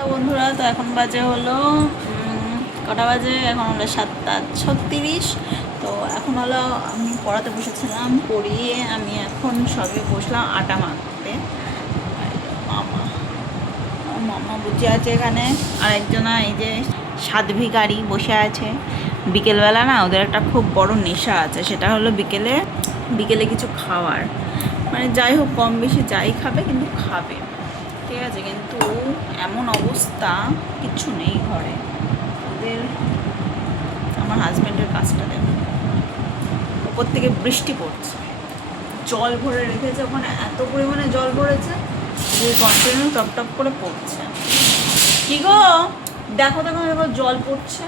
বন্ধুরা, তো এখন বাজে হলো কটা বাজে? এখন হলো সাতটা ছত্রিশ। তো এখন হলো আমি পড়াতে বসেছিলাম, পড়িয়ে আমি এখন সবে বসলাম আটা মাখতে। মামা মামা বুঝে আছে এখানে। আর একজনা এই যে সাধ্বী গাড়ি বসে আছে। বিকেলবেলা না ওদের একটা খুব বড় নেশা আছে, সেটা হলো বিকেলে বিকেলে কিছু খাওয়ার। মানে যাই হোক, কম বেশি যাই খাবে, কিন্তু খাবে। ঠিক আছে, কিন্তু এমন অবস্থা কিচ্ছু নেই ঘরে। ওদের আমার হাজব্যান্ডের কাজটা দেখো। ওপর থেকে বৃষ্টি পড়ছে। জল ভরে রেখেছে ওখানে। এত পরিমাণে জল ভরেছে যে কন্টিনিউ টপ টপ করে পড়ছে। কি গো? দেখো দেখো এবার জল পড়ছে।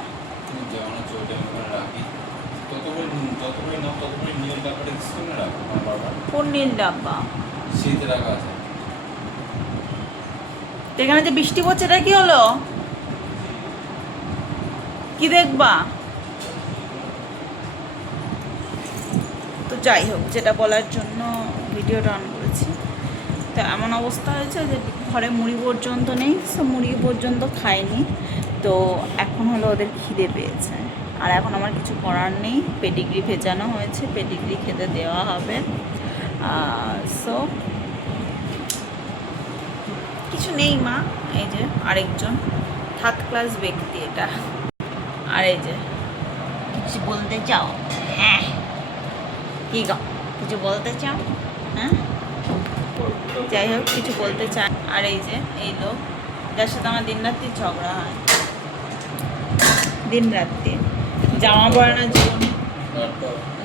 কোন নীল ডাব্বা? শীতে রাখা আছে এখানে যে বৃষ্টি পড়ছে, এটা কি হলো? কি দেখবা? তো যাই হোক, যেটা বলার জন্য ভিডিওটা অন করেছি। তো এমন অবস্থা হয়েছে যে ঘরে মুড়ি পর্যন্ত নেই, সো মুড়ি পর্যন্ত খায়নি তো এখন হলো ওদের খিদে পেয়েছে। আর এখন আমার কিছু করার নেই, পেডিগ্রি ভেজানো হয়েছে, পেডিগ্রি খেতে দেওয়া হবে। সো কিছু নেই মা। এই যে আরেকজন। থার্ড ক্লাস ব্যক্তি এটা। আর এই যে, কিছু বলতে চাও? হ্যাঁ। কি গো, কিছু বলতে চাও? হ্যাঁ? যাই হোক, কিছু বলতে চান আর এই যে, এই লোক, যার সাথে আমার দিন রাত্রি ঝগড়া হয়। দিন রাত্রি। জামা পরানোর জন্য।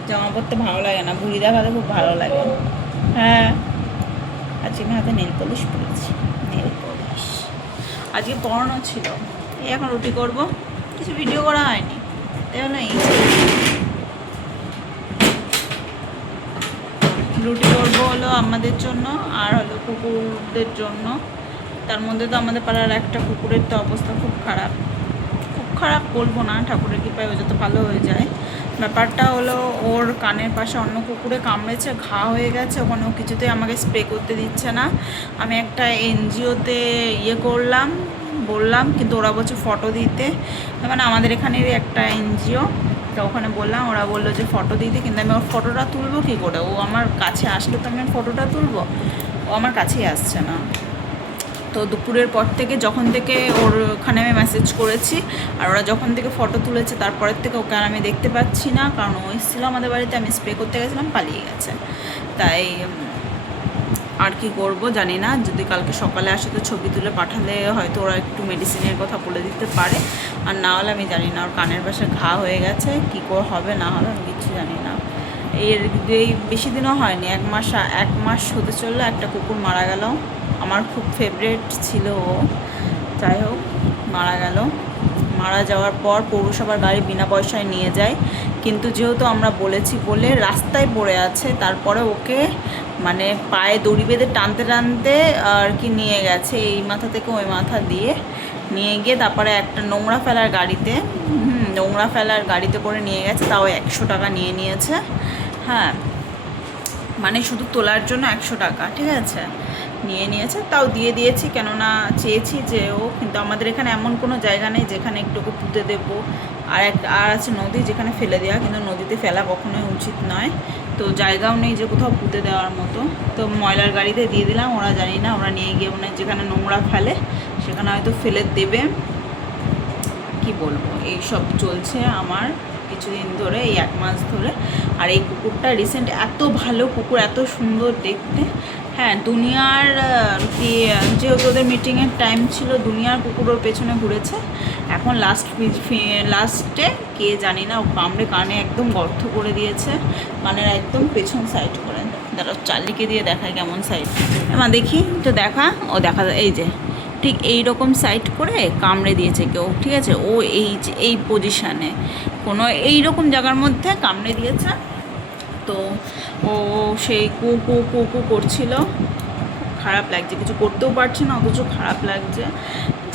জামা পরতে ভালো লাগে না। ভুড়ি দেখাতে খুব ভালো লাগে। হ্যাঁ। আজকে হাতে নেল পলিশ পরেছি। আজকে পড়ানো ছিল, এই এখন রুটি করব। কিছু ভিডিও করা হয়নি, তাই না এই। রুটি করব হলো আমাদের জন্য আর হলো কুকুরদের জন্য। তার মধ্যে তো আমাদের পাড়ার একটা কুকুরের তো অবস্থা খুব খারাপ। খারাপ বলব না, ঠাকুরের কৃপায় ও যত ভালো হয়ে যায়। ব্যাপারটা হলো, ওর কানের পাশে অন্য কুকুরে কামড়েছে, ঘা হয়ে গেছে, ওখানে ও কিছুতেই আমাকে স্প্রে করতে দিচ্ছে না। আমি একটা এনজিওতে ইয়ে করলাম, বললাম কিন্তু ওরা বলছে ফটো দিতে। মানে আমাদের এখানেরই একটা এনজিও, তো ওখানে বললাম, ওরা বলল যে ফটো দিতে, কিন্তু আমি ওর ফটোটা তুলবো কী করে? ও আমার কাছে আসলে তো আমি ফটোটা তুলবো? ও আমার কাছেই আসছে না। তো দুপুরের পর থেকে যখন থেকে ওর ওখানে আমি মেসেজ করেছি, আর ওরা যখন থেকে ফটো তুলেছে, তারপরের থেকে ওকে আর আমি দেখতে পাচ্ছি না, কারণ ও এসেছিল আমাদের বাড়িতে, আমি স্প্রে করতে গেছিলাম, পালিয়ে গেছে। তাই আর কি করব জানি না, যদি কালকে সকালে আসে তো ছবি তুলে পাঠালে হয়তো ওরা একটু মেডিসিনের কথা বলে দিতে পারে। আর না হলে আমি জানি না, ওর কানের পাশে ঘা হয়ে গেছে, কী করে হবে, না হবে আমি কিচ্ছু জানি না। এর এই বেশি দিনও হয়নি, এক মাস এক মাস হতে চলল, একটা কুকুর মারা গেল। আমার খুব ফেভারেট ছিল ও। যাই হোক, মারা গেল। মারা যাওয়ার পর পৌরসভার গাড়ি বিনা পয়সায় নিয়ে যায়। কিন্তু যেহেতু আমরা বলেছি বলে রাস্তায় পড়ে আছে, তারপরে ওকে মানে পায়ে দড়ি বেঁধে টানতে টানতে আর কি নিয়ে গেছে, এই মাথা থেকে ওই মাথা দিয়ে। নিয়ে গিয়ে তারপরে একটা নোংরা ফেলার গাড়িতে নোংরা ফেলার গাড়িতে করে নিয়ে গেছে, তাও একশো টাকা নিয়ে নিয়েছে। হ্যাঁ মানে শুধু তোলার জন্য একশো টাকা, ঠিক আছে? নিয়ে নিয়েছে, তাও দিয়ে দিয়েছি। কেননা চেয়েছি যে ও, কিন্তু আমাদের এখানে এমন কোনো জায়গা নেই যেখানে একটুকু পুঁতে দেবো। আর এক, আর আছে নদী যেখানে ফেলে দেওয়া কিন্তু নদীতে ফেলা কখনোই উচিত নয়। তো জায়গাও নেই যে কোথাও পুঁতে দেওয়ার মতো। তো ময়লার গাড়িতে দিয়ে দিলাম, ওরা জানি না, ওরা নিয়ে গিয়ে হয় যেখানে নোংরা ফেলে, সেখানে হয়তো ফেলে দেবে। কি বলব, এই সব চলছে আমার কিছুদিন ধরে, এই এক মাস ধরে। আর এই কুকুরটা রিসেন্ট এত ভালো কুকুর, এত সুন্দর দেখতে। হ্যাঁ দুনিয়ার কি, যেহেতু ওদের মিটিংয়ের টাইম ছিল, দুনিয়ার কুকুর ওর পেছনে ঘুরেছে। এখন লাস্ট লাস্টে কে জানি না, ও কামড়ে কানে একদম গর্ত করে দিয়েছে। কানের একদম পেছন সাইড করে। দাঁড়া চালিকে দিয়ে দেখায় কেমন সাইড এবার দেখি তো দেখা। ও দেখা, এই যে, ঠিক এই রকম সাইড করে কামড়ে দিয়েছে কেউ, ঠিক আছে? ও এই এই পজিশানে কোনো এই রকম জায়গার মধ্যে কামড়ে দিয়েছে। তো ও সেই কু কু কু কু করছিল। খারাপ লাগছে, কিছু করতেও পারছে না, অথচ খারাপ লাগছে।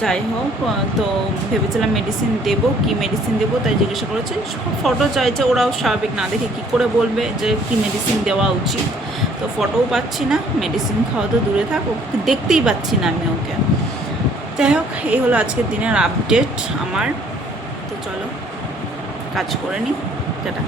যাই হোক তো ভেবেছিলাম মেডিসিন দেবো, কি মেডিসিন দেবো তাই জিজ্ঞাসা করেছে। ফটো চাইছে, ওরাও স্বাভাবিক, না দেখে কী করে বলবে যে কি মেডিসিন দেওয়া উচিত। তো ফটোও পাচ্ছি না মেডিসিন খাওয়া তো দূরে থাক, ওকে দেখতেই পাচ্ছি না আমি ওকে। যাই হোক, এই হলো আজকের দিনের আপডেট আমার। তো চলো, কাজ করে নিই টাটা।